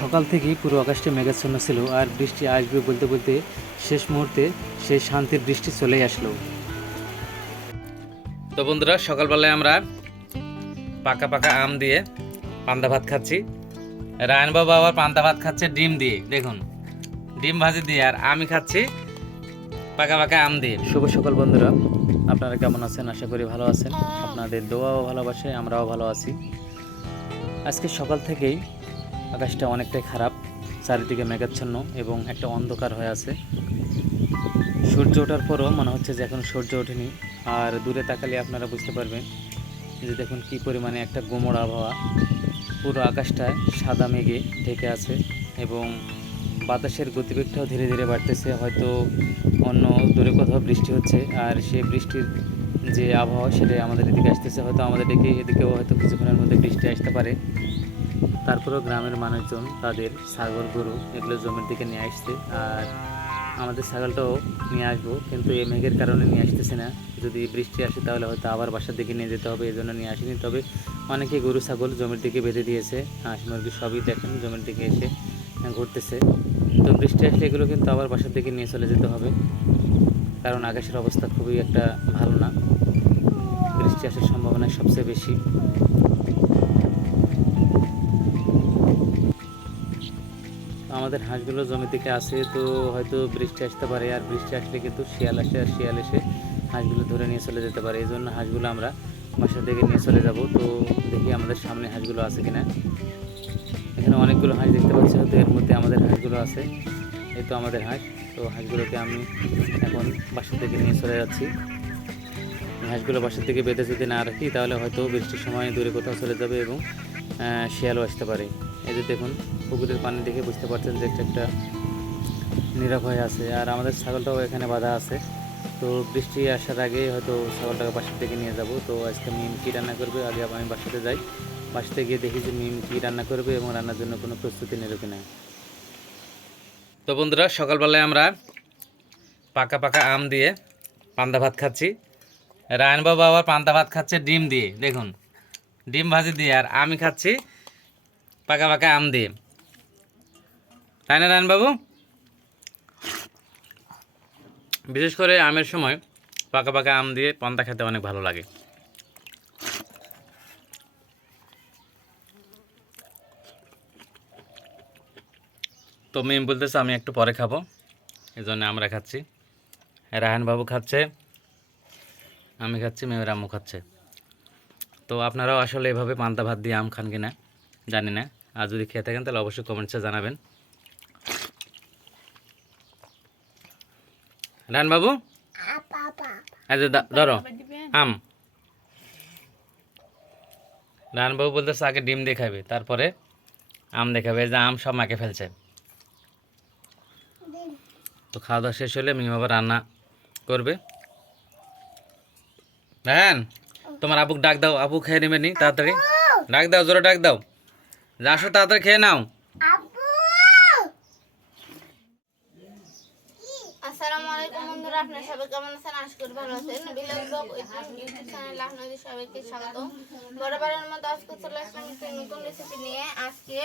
সকাল থেকেই পুরো আকাশটা মেঘাচ্ছন্ন ছিল, আর বৃষ্টি আসবে বলতে বলতে শেষ মুহূর্তে সেই শান্তির বৃষ্টি চলেই আসলো। তো বন্ধুরা, সকালবেলায় আমরা পাকা পাকা আম দিয়ে পান্তা ভাত খাচ্ছি। রায়ন বাবা আবার পান্তা ভাত খাচ্ছে ডিম দিয়ে, দেখুন ডিম ভাজি দিয়ে, আর আমি খাচ্ছি পাকা পাকা আম দিয়ে। শুভ সকাল বন্ধুরা, আপনারা কেমন আছেন? আশা করি ভালো আছেন। আপনাদের দোয়া ও ভালোবাসায় আমরাও ভালো আছি। আজকে সকাল থেকেই আকাশটা অনেকটাই খারাপ, চারিদিকে মেঘাচ্ছন্ন এবং একটা অন্ধকার হয়ে আছে। সূর্য ওঠার পরও মনে হচ্ছে যে এখন সূর্য ওঠেনি। আর দূরে তাকালে আপনারা বুঝতে পারবেন যে দেখুন কী পরিমাণে একটা গোমড় আবহাওয়া। পুরো আকাশটায় সাদা মেঘে ঢেকে আছে এবং বাতাসের গতিবেগটাও ধীরে ধীরে বাড়তেছে। হয়তো অন্য দূরে কোথাও বৃষ্টি হচ্ছে, আর সেই বৃষ্টির যে আবহাওয়া সেটাই আমাদের এদিকে আসতেছে। হয়তো আমাদের এদিকেও হয়তো কিছুক্ষণের মধ্যে বৃষ্টি আসতে পারে। তারপরেও গ্রামের মানুষজন তাদের ছাগল গরু এগুলো জমির দিকে নিয়ে আসছে, আর আমাদের ছাগলটাও নিয়ে আসবো, কিন্তু এই মেঘের কারণে নিয়ে আসতেছে না। যদি বৃষ্টি আসে তাহলে হয়তো আবার বাসার দিকে নিয়ে যেতে হবে, এই জন্য নিয়ে আসিনি। তবে অনেকে গরু ছাগল জমির দিকে বেঁধে দিয়েছে, হাঁস মুরগি সবই দেখেন জমির দিকে এসে ঘুরতেছে। তো বৃষ্টি আসলে এগুলো কিন্তু আবার বাসার দিকে নিয়ে চলে যেতে হবে, কারণ আকাশের অবস্থা খুবই একটা ভালো না। বৃষ্টি আসার সম্ভাবনা সবচেয়ে বেশি। আমাদের হাঁসগুলো জমির দিকে আছে, তো হয়তো বৃষ্টি আসতে পারে, আর বৃষ্টি আসলে কিন্তু শিয়াল আসে, আর শিয়াল এসে হাঁসগুলো ধরে নিয়ে চলে যেতে পারে। এই জন্য হাঁসগুলো আমরা বাসার দিকে নিয়ে চলে যাব। তো দেখি আমাদের সামনে হাঁসগুলো আছে কিনা। এখানে অনেকগুলো হাঁস দেখতে পাচ্ছি, হয়তো এর মধ্যে আমাদের হাঁসগুলো আছে। এই তো আমাদের হাঁস। তো হাঁসগুলোকে আমি এখন বাসার থেকে নিয়ে চলে যাচ্ছি। হাঁসগুলো বাসার থেকে বেঁধে যদি না রাখি তাহলে হয়তো বৃষ্টির সময় দূরে কোথাও চলে যাবে এবং শিয়ালও আসতে পারে। এই যে দেখুন পুকুরের পানি দেখে বুঝতে পারছেন যে একটা নিরাভয় আছে, আর আমাদের ছাগলটাও এখানে বাঁধা আছে। তো বৃষ্টি আসার আগে হয়তো ছাগলটাকে বাসার থেকে নিয়ে যাব। তো আজকে মিম কী রান্না করবে, আগে আমি বাসাতে যাই, বাসাতে গিয়ে দেখি যে মিম কী রান্না করবে এবং রান্নার জন্য কোনো প্রস্তুতি নিল কিনা। তো বন্ধুরা, সকালবেলায় আমরা পাকা পাকা আম দিয়ে পান্তা ভাত খাচ্ছি। রায়ন বাবা আবার পান্তা ভাত খাচ্ছে ডিম দিয়ে, দেখুন ডিম ভাজি দিয়ে, আর আমি খাচ্ছি পাকা পাকা আম দিয়ে। তাই না রায়ন বাবু? বিশেষ করে আমের সময় পাকা পাকা আম দিয়ে পান্তা খেতে অনেক ভালো লাগে। তো মেম বলতেছে আমি একটু পরে খাবো, এই জন্য আমরা খাচ্ছি। রায়হান বাবু খাচ্ছে, আমি খাচ্ছি, মেয়ের আম্মু খাচ্ছে। তো আপনারাও আসলে এভাবে পান্তা ভাত দিয়ে আম খান কিনা জানি না, আর যদি খেয়ে থাকেন তাহলে অবশ্যই কমেন্টসে জানাবেন। রায়হান বাবু, এই যে ধরো আম। রায়হান বাবু বলতেছে আগে ডিম দিয়ে খাবে, তারপরে আম দেখাবে। এই যে আম সব মাকে ফেলছে। তো খাওয়া দাওয়া শেষ হলে মিম আবার রান্না করবে। হ্যাঁ, তোমার আবুক ডাক দাও, আবু খেয়ে নেবে নি, তাড়াতাড়ি ডাক দাও, জোরে ডাক দাও, যা আসো তাড়াতাড়ি খেয়ে নাও। আসসালামু আলাইকুম বন্ধুরা, আপনারা সবাই কেমন আছেন? আশা করি ভালো আছেন। বিলাস ব্লগ ইউটিউব চ্যানেলে আপনাদের সবাইকে স্বাগত। বরাবরের মতো আজকে চলে আসলাম একটা নতুন রেসিপি নিয়ে। আজকে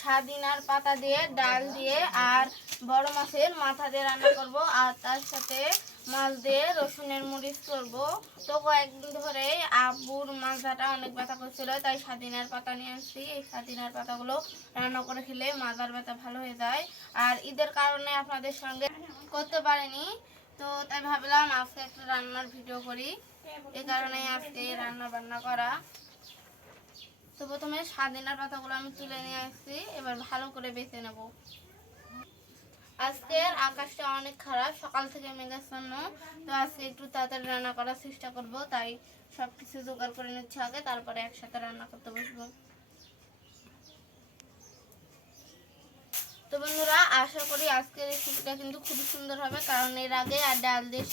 সাদিনার পাতা দিয়ে, ডাল দিয়ে আর বড় মাছের মাথা দিয়ে রান্না করব, আর তার সাথে মাছ দিয়ে রসুনের মরিচ করব। তো কয়েকদিন ধরে আব্বুর মাথাটা অনেক ব্যথা করছিল, তাই সাদিনার পাতা নিয়ে আসছি। এই সাদিনার পাতাগুলো রান্না করে খেলে মাথার ব্যথা ভালো হয়ে যায়। আর ঈদের কারণে আপনাদের সঙ্গে করতে পারিনি, তো তাই ভাবলাম আজকে একটা রান্নার ভিডিও করি, এই কারণে আজকে রান্না বান্না করা। তো প্রথমে সাদিনার পাতাগুলো আমি তুলে নিয়ে আসছি, এবার ভালো করে বেছে নেব। আজকের আকাশটা অনেক খারাপ, সকাল থেকে মেঘাচ্ছন্ন। তো আজকে একটু তাড়াতাড়ি রান্না করার চেষ্টা করব, তাই সবকিছু জোগাড় করে নিচ্ছি আগে, তারপরে একসাথে রান্না করতে বসবো। তো বন্ধুরা, আশা করি আজকের রেসিপিটা কিন্তু খুবই সুন্দর হবে, কারণ এর আগে আর ডাল দিয়ে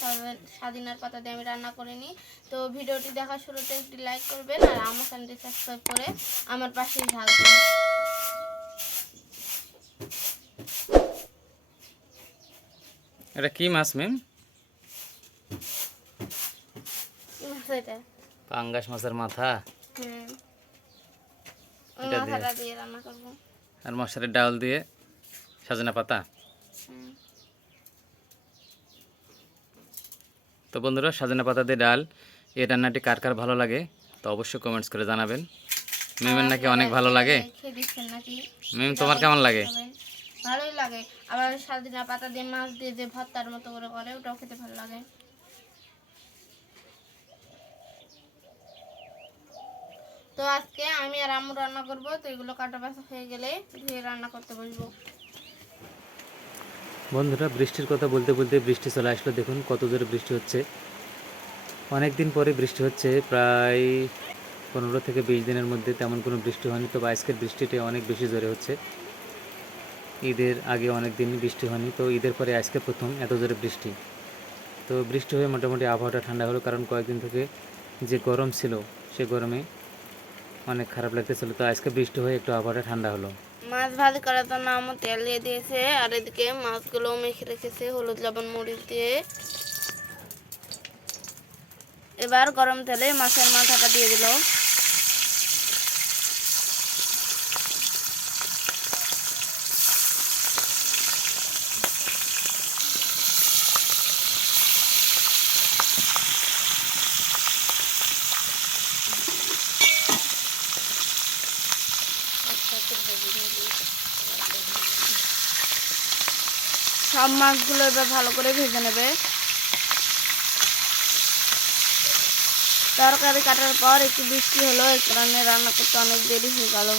সাদিনার পাতা দিয়ে আমি রান্না করিনি। তো ভিডিওটি দেখার শুরুতে একটি লাইক করবেন, আর আমার চ্যানেলটি সাবস্ক্রাইব করে আমার পাশেই থাকবেন। এটা কি মাছ মিম? কি মাছ এটা? পাঙ্গাস মাছের মাথা। ওই মাথাটা দিয়ে রান্না করবো। আর মশারির ডাউল দিয়ে সজনা পাতা। হুম। তো বন্ধুরা, সজনা পাতা দিয়ে ডাল এই রান্নাটি কার কার ভালো লাগে তো অবশ্যই কমেন্টস করে জানাবেন। মিমের নাকি অনেক ভালো লাগে। খেয়ে দিচ্ছেন নাকি? মিম, তোমার কেমন লাগে? ভালোই লাগে। আবার সজনা পাতা দিয়ে মাছ দিয়ে যে ভর্তার মতো করে করে, ওটাও খেতে ভালো লাগে। তো আজকে আমি আর আম্মু রান্না করব। তো এগুলো কাটা বাছা হয়ে গেলে ধুয়ে রান্না করতে বসবো। বন্ধুরা, বৃষ্টির কথা বলতে বলতে বৃষ্টি চলে আসলো। দেখুন কত জোরে বৃষ্টি হচ্ছে। অনেক দিন পরে বৃষ্টি হচ্ছে, প্রায় 15 থেকে 20 দিনের মধ্যে তেমন কোনো বৃষ্টি হয়নি। তবে আজকের বৃষ্টিটা অনেক বেশি জোরে হচ্ছে। ঈদের আগে অনেক দিন বৃষ্টি হয়নি, তো ঈদের পরে আজকে প্রথম এত জোরে বৃষ্টি। তো বৃষ্টি হয়ে মোটামুটি আবহাওয়াটা ঠান্ডা হলো, কারণ কয়েকদিন থেকে যে গরম ছিল সে গরমে অনেক খারাপ লাগতেছিল। তো আজকে বৃষ্টি হয়ে একটু আবহাওয়াটা ঠান্ডা হলো। মাছ ভাজি করার জন্য আম্মু তেল দিয়ে দিয়েছে, আর এদিকে মাছগুলো মেখে রেখেছে হলুদ লবণ মরিচ দিয়ে। এবার গরম তেলে মাছের মাথাটা দিয়ে দিল। সব মাছগুলো এবার ভালো করে ভেজে নেবে। তরকারি কাটার পর একটু বৃষ্টি হলো, এই কারণে রান্না করতে অনেক দেরি হয়ে গেল।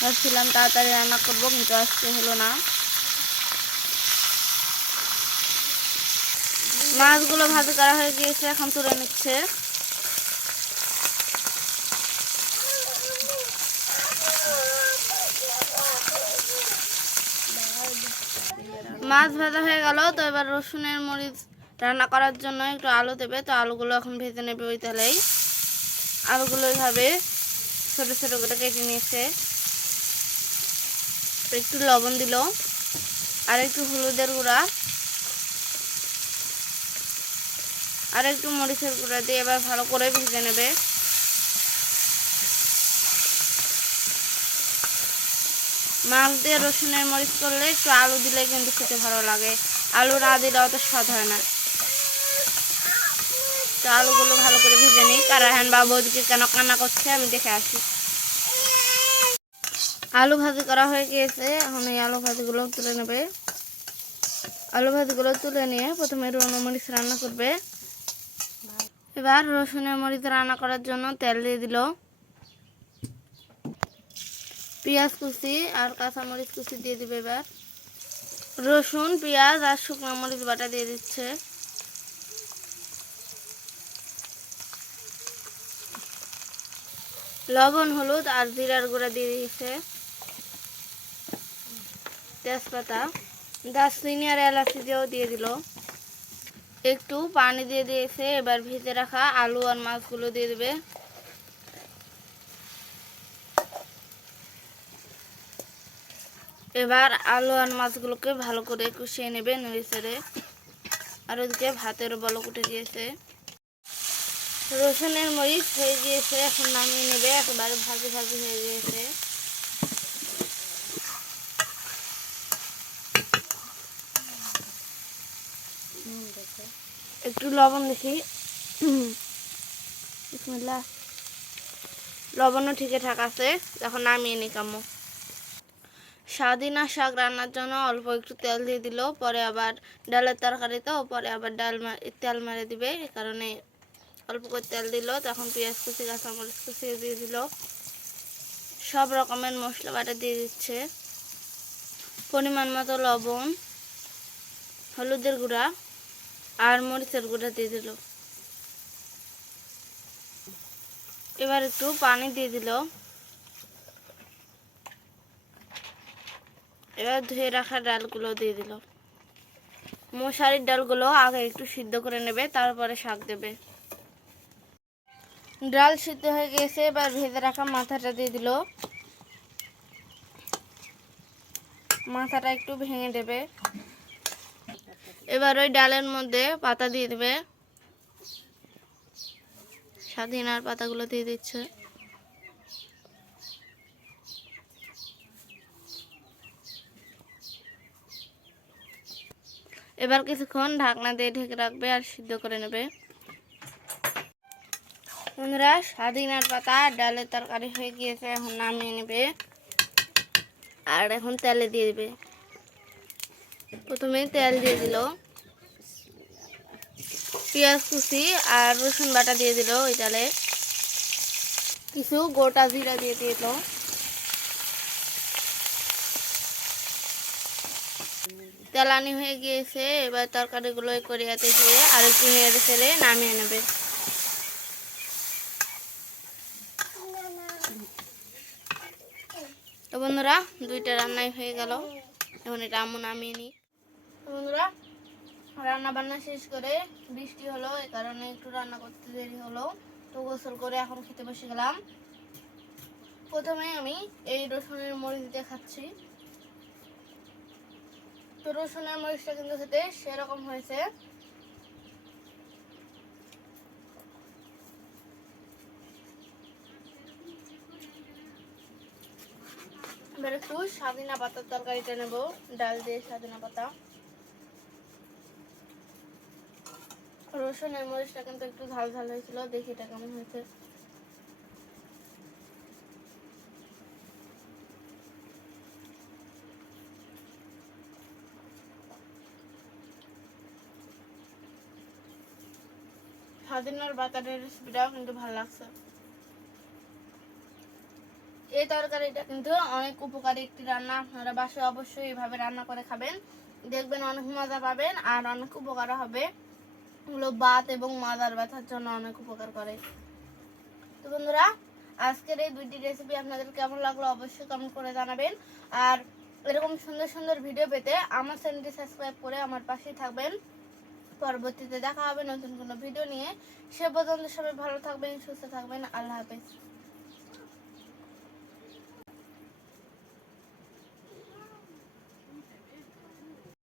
ভাবছিলাম তাড়াতাড়ি রান্না করবো, কিন্তু আজকে হলো না। মাছগুলো ভাজি করা হয়ে গিয়েছে, এখন তুলে নিচ্ছে। মাছ ভাজা হয়ে গেল। তো এবার রসুনের মরিচ রান্না করার জন্য একটু আলু দেবে। তো আলুগুলো এখন ভেজে নেবে ওই তেলেই। আলুগুলো এইভাবে ছোট ছোট করে কেটে নিয়েছে। একটু লবণ দিল, আর একটু হলুদের গুঁড়া, আর একটু মরিচের গুঁড়া দিয়ে এবার ভালো করে ভেজে নেবে। মাছ দিয়ে রসুনের মরিচ করলে একটু আলু দিলে কিন্তু খেতে ভালো লাগে। আলু না দিলে অত স্বাদ হয় না। তো আলুগুলো ভালো করে ভেজে নিই। কারাহান বাবু ওদিকে কেন কান্না করছে আমি দেখে আসি। আলু ভাজি করা হয়ে গিয়েছে, এখন এই আলু ভাজিগুলো তুলে নেবে। আলু ভাজিগুলো তুলে নিয়ে প্রথমে রসুন মরিচ রান্না করবে। এবার রসুনের মরিচ রান্না করার জন্য তেল দিয়ে দিল। পেঁয়াজ কুচি আর কাঁচামরিচ কুচি দিয়ে দিবে। এবার রসুন, পেঁয়াজ আর শুকনো মরিচ বাটা দিয়ে দিচ্ছে। লবণ, হলুদ আর জিরার গুঁড়া দিয়ে দিয়েছে। তেজপাতা, দারচিনি আর এলাচি দিয়েও দিয়ে দিল। একটু পানি দিয়ে দিয়েছে। এবার ভেজে রাখা আলু আর মাছগুলো দিয়ে দেবে। এবার আলু আর মাছগুলোকে ভালো করে কষিয়ে নেবে নেড়ে চেড়ে। আর ওদিকে ভাতের বলক উঠে গিয়েছে। রসুনের মরিচ হয়ে গিয়েছে, এখন নামিয়ে নেবে। একেবারে ভাজি ভাজি হয়ে গিয়েছে। একটু লবণ দেখি। বিসমিল্লাহ। লবণও ঠিকঠাক আছে, এখন নামিয়ে নি কামো। স্বাদিনা শাক রান্নার জন্য অল্প একটু তেল দিয়ে দিল। পরে আবার ডালের তরকারি, তো পরে আবার তেল মারে দিবে, এই কারণে অল্প করে তেল দিল। তখন পেঁয়াজ কুচি, কাঁচামরিচ কুচি দিয়ে দিল। সব রকমের মশলা বাটা দিয়ে দিচ্ছে। পরিমাণ মতো লবণ, হলুদের গুঁড়া আর মরিচের গুঁড়া দিয়ে দিল। এবার একটু পানি দিয়ে দিল। এবার ধুয়ে রাখা ডালগুলো দিয়ে দিল। মশারির ডালগুলো আগে একটু সিদ্ধ করে নেবে, তারপরে শাক দেবে। ডাল সিদ্ধ হয়ে গেছে, এবার ভেজে রাখা মাথাটা দিয়ে দিল। মাথাটা একটু ভেঙে দেবে। এবার ওই ডালের মধ্যে পাতা দিয়ে দেবে। স্বাধীনার পাতাগুলো দিয়ে দিচ্ছে। এবার কিছুক্ষণ ঢাকনা দিয়ে ঢেকে রাখবে আর সিদ্ধ করে নেবে। বন্ধুরা, সদিনার পাতা ডালের তরকারি হয়ে গিয়েছে, এখন নামিয়ে নেবে আর এখন তেলে দিয়ে দিবে। প্রথমে তেল দিয়ে দিল, পেঁয়াজ কুচি আর রসুন বাটা দিয়ে দিল, ওই ডালে কিছু গোটা জিরা দিয়ে দিল। তেলানি হয়ে গিয়েছে, এবার তরকারিগুলো কড়াইতে দিয়ে আর একটু নেড়ে চেড়ে নামিয়ে নেবে। তো বন্ধুরা, দুইটা রান্নাই হয়ে গেল, এখন এটা আমি নামিয়ে নিই। তো বন্ধুরা, রান্না বান্না শেষ করে বৃষ্টি হলো, এই কারণে একটু রান্না করতে দেরি হলো। তো গোসল করে এখন খেতে বসে গেলাম। প্রথমে আমি এই রসুনের মরিচ দিয়ে খাচ্ছি। তো রসুনের মরিচটা কিন্তু খেতে সেরকম হয়েছে। এবার একটু সদিনা পাতার তরকারিটা নেব, ডাল দিয়ে সদিনা পাতা। রসুনের মরিচটা কিন্তু একটু ঝাল ঝাল হয়েছিল, দেখি এটা কেমন হয়েছে। সদিনার পাতার রেসিপিটাও কিন্তু ভালো লাগছে। এই তরকারিটা কিন্তু অনেক উপকারী একটি রান্না, আপনারা বাসায় অবশ্যই এইভাবে রান্না করে খাবেন, দেখবেন অনেক মজা পাবেন আর অনেক উপকার হবে। এগুলো বাত এবং মাজার ব্যথার জন্য অনেক উপকার করে। তো বন্ধুরা, আজকের এই দুইটি রেসিপি আপনাদের কেমন লাগলো অবশ্যই কমেন্ট করে জানাবেন। আর এরকম সুন্দর সুন্দর ভিডিও পেতে আমার চ্যানেলটি সাবস্ক্রাইব করে আমার পাশেই থাকবেন। পরবর্তীতে দেখা হবে নতুন কোনো ভিডিও নিয়ে। সে পর্যন্ত সবাই ভালো থাকবেন, সুস্থ থাকবেন। আল্লাহ হাফেজ।